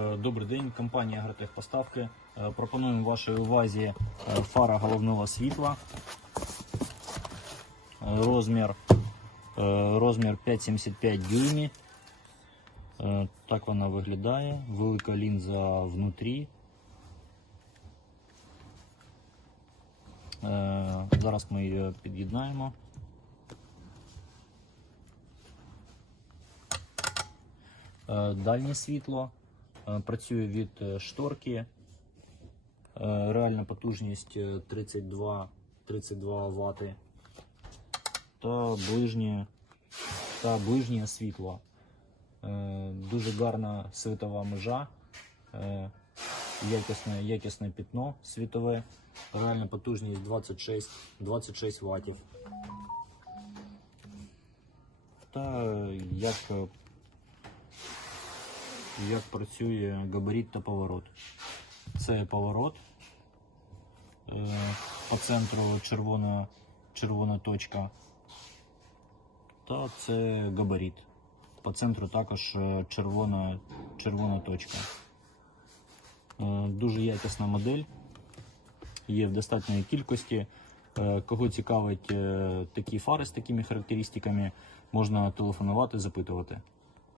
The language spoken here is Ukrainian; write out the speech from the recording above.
Е, Добрий день, компанія Агротехпоставки. Е, Пропонуємо вашій увазі е, фара головного світла. Розмір, розмір 5,75 дюймів. Е, Так вона виглядає. Велика лінза внутрі. Зараз ми її під'єднаємо. Дальнє світло працює від е, шторки. Е, Реальна потужність е, 32, 32 Вт. Та ближнє, та ближнє світло. Е, Дуже гарна світова межа. Е, Якісне, якісне пітно світове. Реальна потужність 26, 26 Вт. Та е, як е, як працює габарит та поворот. Це поворот. Е, По центру червона, червона точка. Та це габарит. По центру також е, червона, червона точка. Е, Дуже якісна модель. Є в достатньої кількості. Кого цікавить такі фари з такими характеристиками, можна телефонувати, запитувати.